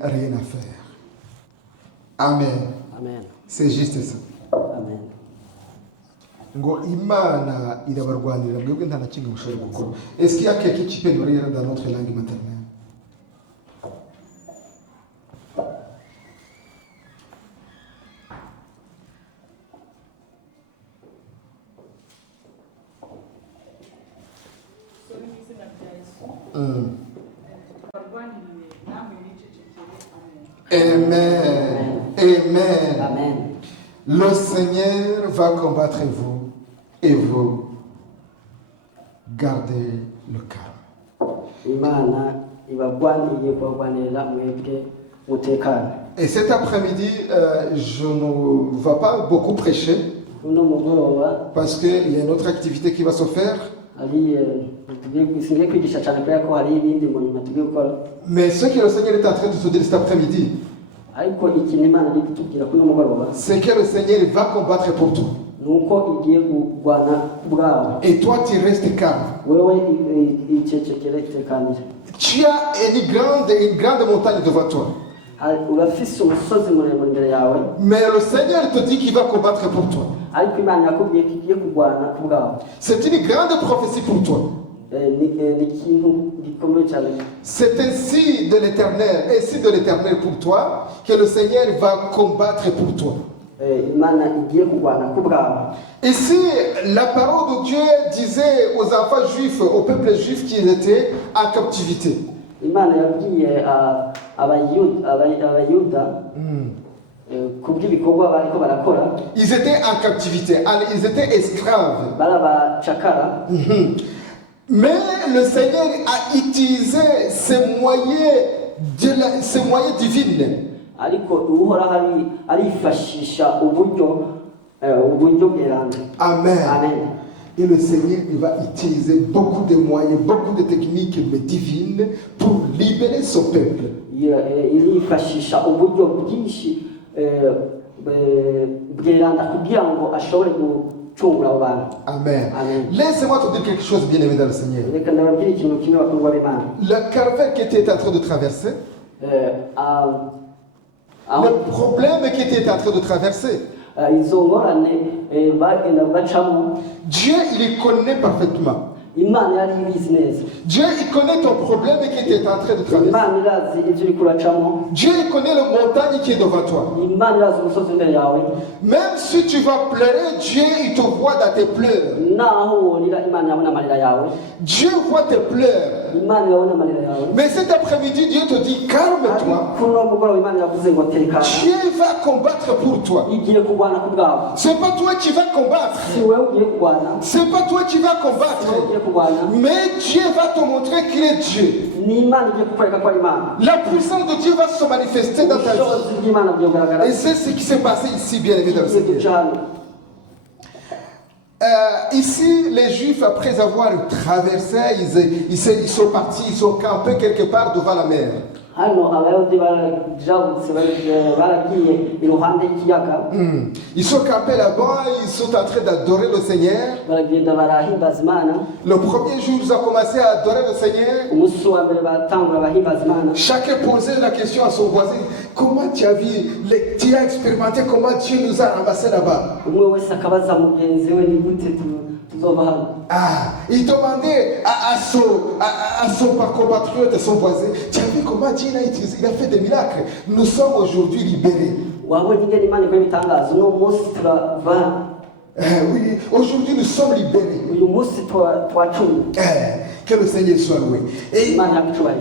n'avait rien à faire. Amen. Amen. C'est juste ça. Amen. Ngo Imana irabarwanirira mwebwe nta na kimwe mushobora gukora. Est-ce qu'il y a quelqu'un qui peut nous lire dans notre langue maternelle? Amen. Amen. Amen. Le Seigneur va combattre vous et vous gardez le calme. Imana ibagwaniye kubagwanirira mwebwe mutekano. Et cet après-midi, je ne vais pas beaucoup prêcher Uno mugoroba parce qu'il y a une autre activité qui va se faire. ari tugiye kwigisha cyane kubera ko hari ibindi mu nyuma tugiye gukora. Mais ce que le Seigneur est en train de se dire cet après-midi, Ariko ikintu Imana iri kutubwira kuno mugoroba c'est que le Seigneur va combattre pour toi. nuko igiye kugwana bwawe. Et toi, tu restes calme. Wewe icecekere tekanira. Tu as une grande montagne devant toi. Urafise umusozi muremure imbere yawe. Mais le Seigneur te dit qu'il va combattre pour toi. Ariko Imana yakubwiye ko igiye kugwana bwawe. C'est une grande prophétie pour toi. C'est ainsi de l'Éternel pour toi que le Seigneur va combattre pour toi. Ici, la parole de Dieu disait aux enfants juifs, au peuple juif qui étaient en captivité. Ils étaient en captivité, ils étaient esclaves. Mais le Seigneur a utilisé ces moyens divins. Amen. Et le Seigneur il va utiliser beaucoup de moyens, beaucoup de techniques mais divines pour libérer son peuple. Amen. Laisse-moi te dire quelque chose, bien-aimé dans le Seigneur. Le calvaire qui était en train de traverser, le problème qui était en train de traverser, Dieu, il connaît parfaitement. Dieu, il connaît ton problème qui était en train de traverser. Dieu, il connaît le montagne qui est devant toi. Même si tu vas pleurer, Dieu, il te voit dans tes pleurs. Dieu voit tes pleurs. Mais cet après-midi, Dieu te dit, calme-toi. Dieu va combattre pour toi. C'est pas toi qui vas combattre. C'est pas toi qui vas combattre. Mais Dieu va te montrer qu'il est Dieu. La puissance de Dieu va se manifester dans ta vie. Et c'est ce qui s'est passé ici, bien aimé dans le Seigneur. Ici, les Juifs, après avoir traversé, ils sont partis, ils sont campés quelque part devant la mer. Ils sont campés là-bas, ils sont en train d'adorer le Seigneur. Le premier jour, ils ont commencé à adorer le Seigneur. Chacun posait la question à son voisin, comment tu as vu, tu as expérimenté comment Dieu nous a ramassés là-bas. Il demandait à son compatriote, à son voisin, tu as vu comment Dieu il a fait des miracles. Nous sommes aujourd'hui libérés. Oui, aujourd'hui nous sommes libérés. Que le Seigneur soit loué. Et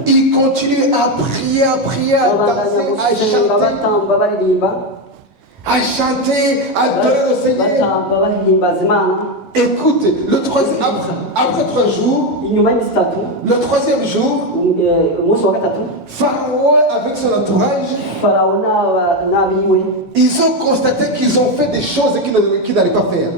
il continue à prier, à danser, à chanter, à adorer le Seigneur. Écoute, après 3 jours, le 3e jour, Pharaon avec son entourage, ils ont constaté qu'ils ont fait des choses qu'ils n'allaient pas faire.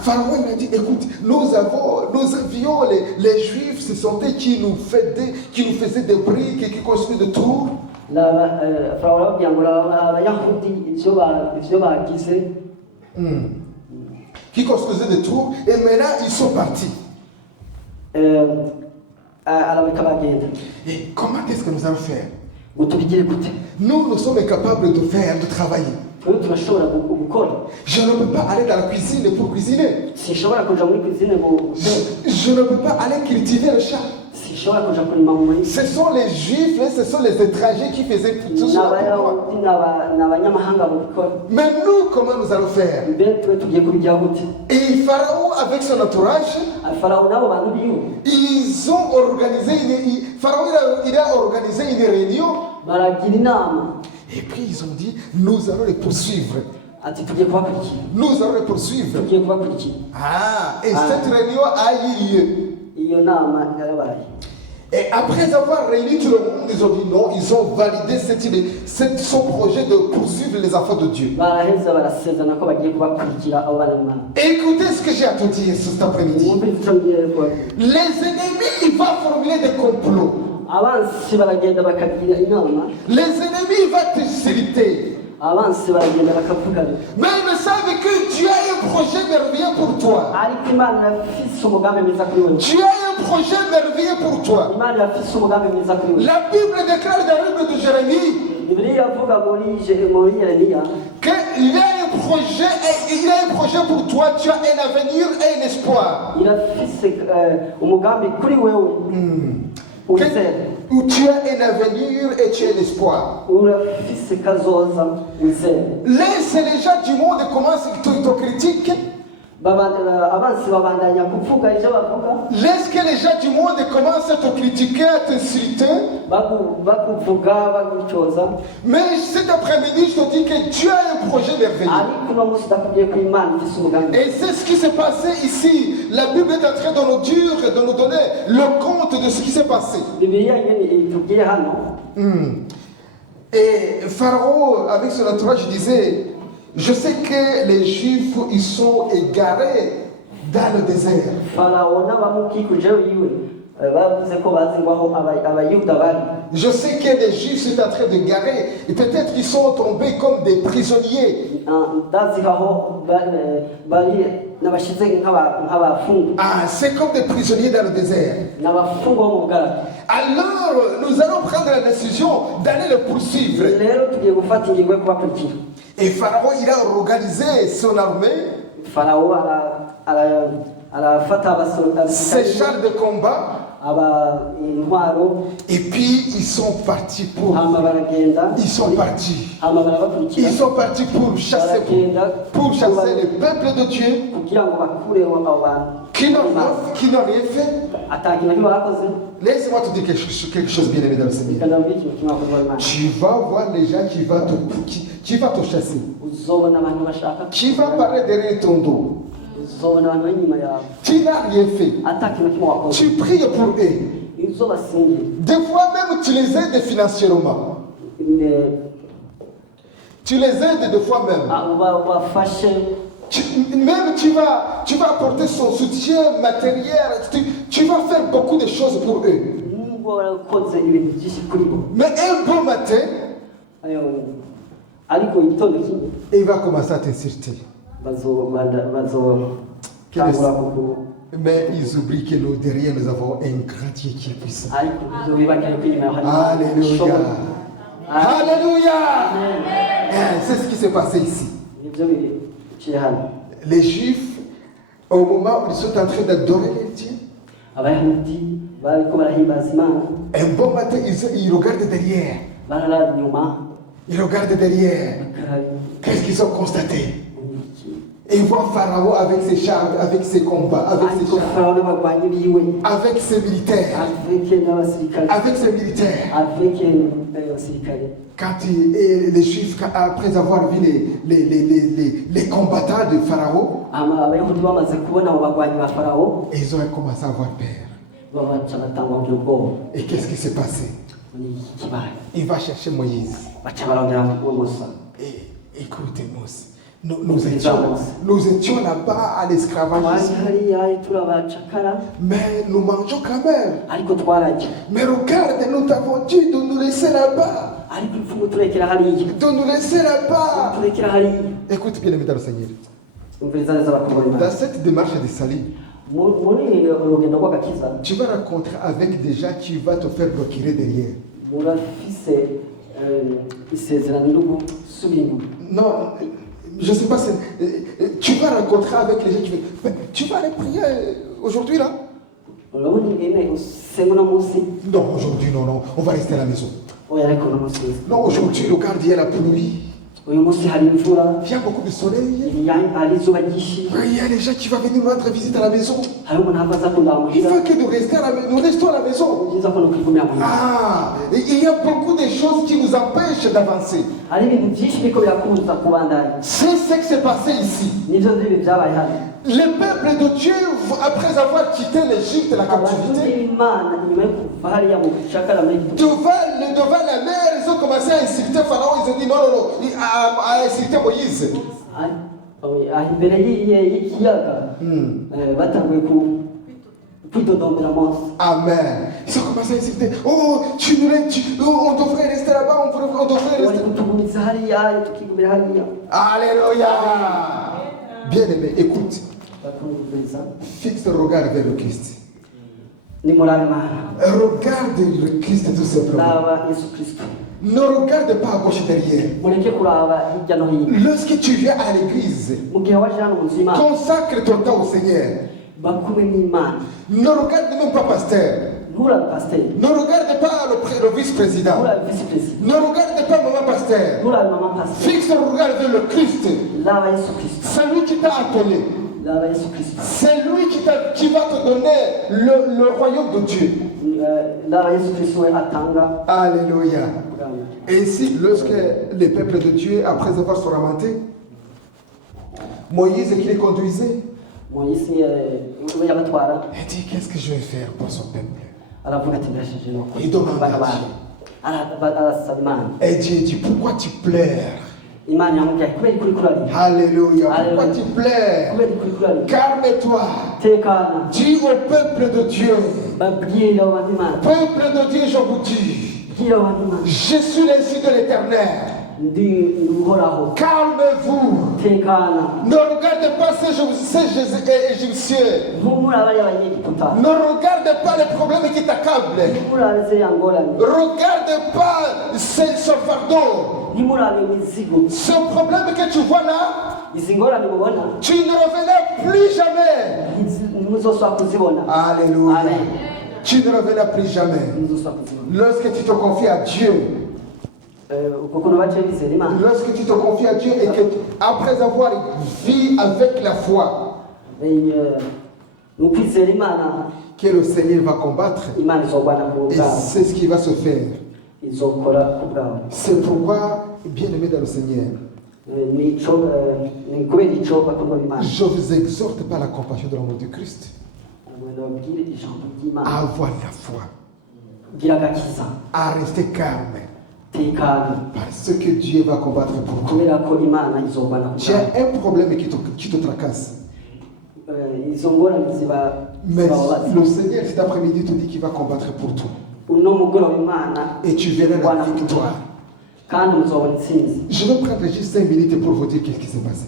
Pharaon m'a dit, écoute, nous avions les Juifs, ce sont eux qui nous faisaient des briques, qui construisent des tours. Qui construisaient des tours et maintenant ils sont partis. Et comment est-ce que nous allons faire? Nous sommes capables de faire, de travailler. Je ne peux pas aller dans la cuisine pour cuisiner. Je ne peux pas aller cultiver le champ. Ce sont les juifs, ce sont les étrangers qui faisaient tout ça. Mais nous, comment nous allons faire? Et Pharaon, avec son entourage, ils ont organisé Pharaon il a organisé une réunion. Et puis ils ont dit, nous allons les poursuivre. Nous allons les poursuivre. Ah, et cette réunion a eu lieu. Et après avoir réuni tout le monde, ils ont dit non, ils ont validé son projet de poursuivre les enfants de Dieu. Écoutez ce que j'ai à te dire cet après-midi. Les ennemis, ils vont formuler des complots. Les ennemis, ils vont te s'irriter. Mais ils ne savent que Dieu a un projet merveilleux pour toi. Dieu a un projet merveilleux pour toi. La Bible déclare dans le livre de Jérémie qu'il a un projet pour toi. Tu as un avenir et un espoir. Où tu as un avenir et tu as un espoir. Laisse les gens du monde commencent à te critiquer. Laisse que les gens du monde commencent à te critiquer, à t'insulter. Mais cet après-midi, je te dis que Dieu a un projet merveilleux. Et c'est ce qui s'est passé ici. La Bible est en train de nous donner le compte de ce qui s'est passé. Et Pharaon, avec son entourage, disait, je sais que les Juifs, ils sont égarés dans le désert. Je sais que les Juifs sont en train de garer et peut-être qu'ils sont tombés comme des prisonniers. Ah, c'est comme des prisonniers dans le désert. Alors, nous allons prendre la décision d'aller le poursuivre. Et Pharaon, il a organisé son armée. Ses chars de combat. Et puis ils sont partis pour. Ils sont partis pour chasser le peuple de Dieu qui n'ont rien fait. Laisse-moi te dire quelque chose, bien aimé dans le Seigneur. Tu vas voir les gens qui vont te chasser. Qui va parler derrière ton dos. Tu n'as rien fait. Tu pries pour eux. Des fois même tu les aides financièrement. Tu les aides des fois même. Même tu vas apporter son soutien matériel. Tu vas faire beaucoup de choses pour eux. Mais un bon matin, il va commencer à t'insulter. Mais ils oublient que nous, derrière, nous avons un grand Dieu qui est puissant. Alléluia. Alléluia. C'est ce qui s'est passé ici. Les Juifs, au moment où ils sont en train d'adorer les dieux, un bon matin, ils regardent derrière. Ils regardent derrière. Qu'est-ce qu'ils ont constaté? Ils voient Pharaon avec ses chars, avec ses combats, avec ses chars, avec ses militaires. Quand les Juifs, après avoir vu les combattants de Pharaon, ils ont commencé à avoir peur. Et qu'est-ce qui s'est passé? Il va chercher Moïse. Et écoutez, Moïse. Nous étions là-bas à l'esclavagisme. Mais nous mangeons quand même. Mais regarde, nous t'avons dit de nous laisser là-bas. De nous laisser là-bas. Écoute bien, aimé dans le Seigneur. Dans cette démarche de salut, Tu vas rencontrer avec des gens qui vont te faire procurer derrière. Non, je ne sais pas, tu vas rencontrer avec les gens qui vont... Tu vas aller prier aujourd'hui là? Non, aujourd'hui non, on va rester à la maison. Non, aujourd'hui, regarde, il y a la pluie. Il y a beaucoup de soleil. Il y a des gens qui vont venir nous rendre visite à la maison. Il faut que nous restions à la maison. Ah, il y a beaucoup de choses qui nous empêchent d'avancer. C'est ce qui s'est passé ici. Le peuple de Dieu, après avoir quitté l'Égypte, la captivité, devant la mer, ils ont commencé à insulter Pharaon. Ils ont dit non, à insulter Moïse. Amen. Ils ont commencé à insulter. Oh, on devrait rester là-bas, on devrait rester. Alléluia. Bien-aimé, écoute. Fixe le regard vers le Christ. Regarde le Christ tout simplement. Ne regarde pas à gauche derrière. Lorsque tu viens à l'église, consacre ton temps au Seigneur. Ne regarde même pas pasteur. Ne regarde pas le vice-président. Ne regarde pas maman pasteur. Fixe le regard vers le Christ. C'est lui qui t'a appelé. C'est lui qui va te donner le royaume de Dieu. Alléluia. Et ici, lorsque les peuples de Dieu, après avoir se lamenté, Moïse qui les conduisait, il dit, qu'est-ce que je vais faire pour son peuple? Il demande à Dieu. Et Dieu dit, pourquoi tu pleures? Alléluia. Pourquoi tu pleures? Calme-toi. Dis au peuple de Dieu. Peuple de Dieu, je vous dis. Je suis l'Esprit de l'Éternel. Calmez-vous. Ne regardez pas ces Égyptiens. Ne regardez pas les problèmes qui t'accablent. Regarde pas ce fardeau. Ce problème que tu vois là, tu ne reviendras plus jamais. Alléluia. Tu ne reviendras plus jamais. Lorsque tu te confies à Dieu, lorsque tu te confies à Dieu et que après avoir vécu avec la foi, que le Seigneur va combattre, et c'est ce qui va se faire. C'est pourquoi, bien-aimé dans le Seigneur, je vous exhorte par la compassion de l'amour de Christ à avoir la foi, à rester calme, parce que Dieu va combattre pour toi. Tu as un problème qui te tracasse. Mais le Seigneur cet après-midi te dit qu'il va combattre pour toi. Et tu verras la victoire. Je vais prendre juste 5 minutes pour vous dire qu'est-ce qui s'est passé.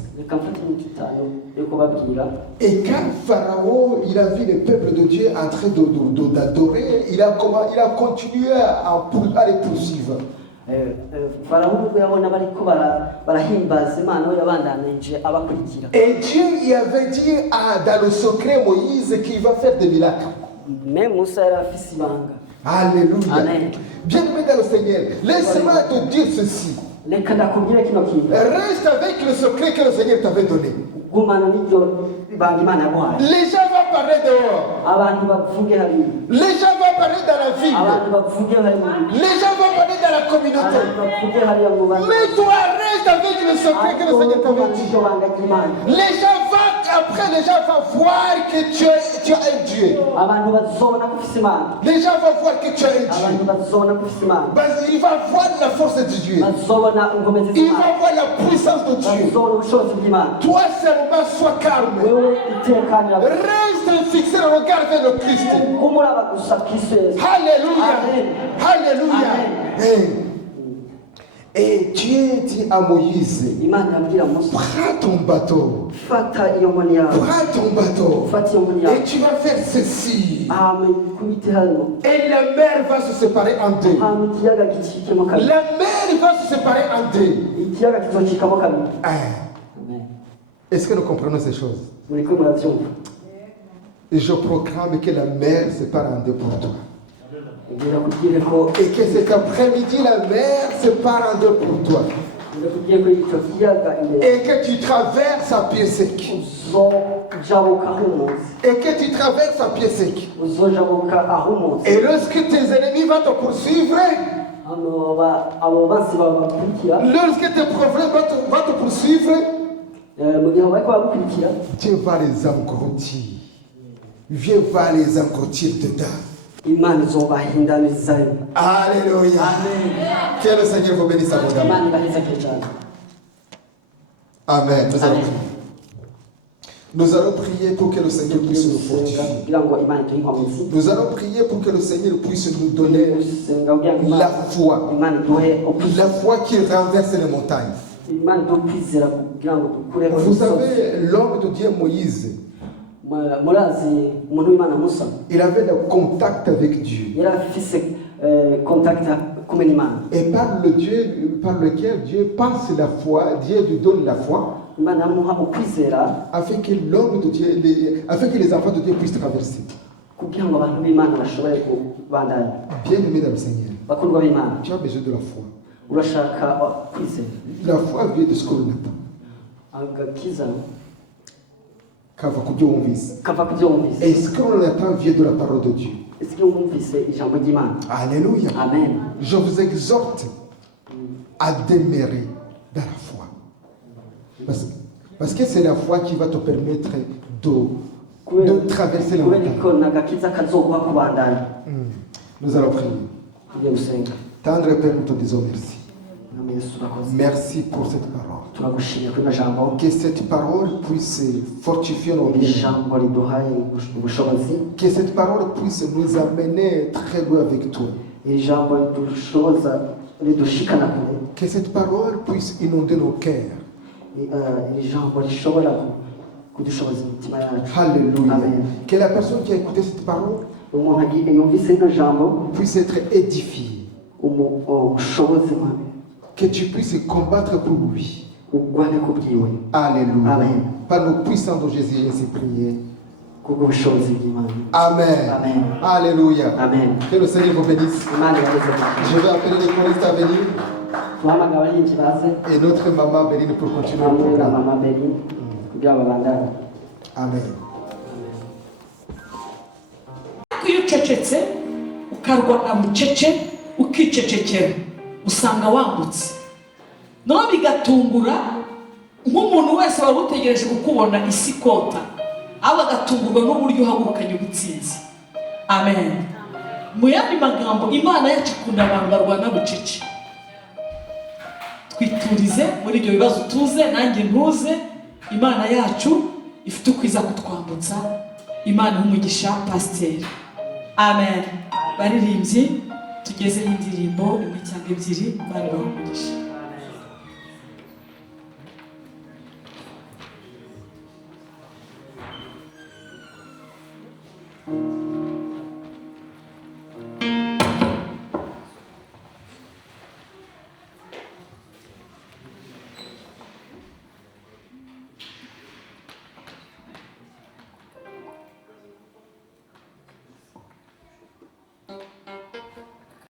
Et quand Pharaon il a vu le peuple de Dieu en train d'adorer, il a continué à les poursuivre. Et Dieu il avait dit dans le secret Moïse qu'il va faire des miracles. Alléluia. Bien-aimé dans le Seigneur, laisse-moi te dire ceci. Reste avec le secret que le Seigneur t'avait donné. Les gens vont parler dehors. Les gens vont parler dans la ville. Les gens vont parler dans la communauté. Mais toi, reste avec le secret que le Seigneur t'avait dit. Les gens vont voir que tu as un Dieu. Les gens vont voir que tu as un Dieu. Ils vont voir la force de Dieu. Ils vont voir la puissance de Dieu. Toi seulement sois calme. Reste fixé le regard vers le Christ. Alléluia. Alléluia. Et Dieu dit à Moïse, prends ton bateau. Prends ton bateau. Et tu vas faire ceci. Et la mer va se séparer en deux. La mer va se séparer en deux. Est-ce que nous comprenons ces choses? Et je proclame que la mer se sépare en deux pour toi. Et que cet après-midi, la mer se part en deux pour toi. Et que tu traverses à pied sec. Et que tu traverses à pied sec. Et lorsque tes ennemis vont te poursuivre, lorsque tes problèmes vont te poursuivre, Dieu va les engloutir. Dieu va les engloutir dedans. Alléluia. Que le Seigneur vous bénisse abondamment. Amen. Nous allons prier pour que le Seigneur puisse nous fortifier. Nous allons prier pour que le Seigneur puisse nous donner la foi. La foi qui renverse les montagnes. Vous savez, l'homme de Dieu Moïse, il avait le contact avec Dieu. Et par lequel Dieu passe la foi, Dieu lui donne la foi, afin que l'homme de Dieu, afin que les enfants de Dieu puissent traverser. Bien aimé dans le Seigneur, tu as besoin de la foi. La foi vient de ce que l'on attend. Et ce que l'on attend vient de la parole de Dieu. Alléluia. Amen. Je vous exhorte à demeurer dans la foi. Parce que c'est la foi qui va te permettre de traverser la montagne. Nous allons prier. Tendre Père, nous te disons merci. Merci pour cette parole. Que cette parole puisse fortifier nos vies. Que cette parole puisse nous amener très loin avec toi. Que cette parole puisse inonder nos cœurs. Alléluia. Que la personne qui a écouté cette parole puisse être édifiée. Que tu puisses combattre pour lui. Alléluia. Amen. Par le puissant de Jésus, ainsi prié. Amen. Amen. Alléluia. Amen. Que le Seigneur vous bénisse. Je vais appeler les choristes à venir. Et notre maman Béline pour continuer le programme. Amen. usanga wambutse no bigatungura nk'umuntu wese wari utegereje kukubona isi kota aba gatungurwa n'uburyo uhagurukanye ubutsinzi. Amen. Mu yandi magambo, Imana yacu ikunda abantu barwana bucece. Twiturize muri ibyo bibazo, tuze nanjye ntuze. Imana yacu ifite ukwiza kutwambutsa. Imana umugisha pasiteri. Amen. Baririmbyi tugeze indirimbo imwe cyangwa ebyiri, Imana ibahe umugisha.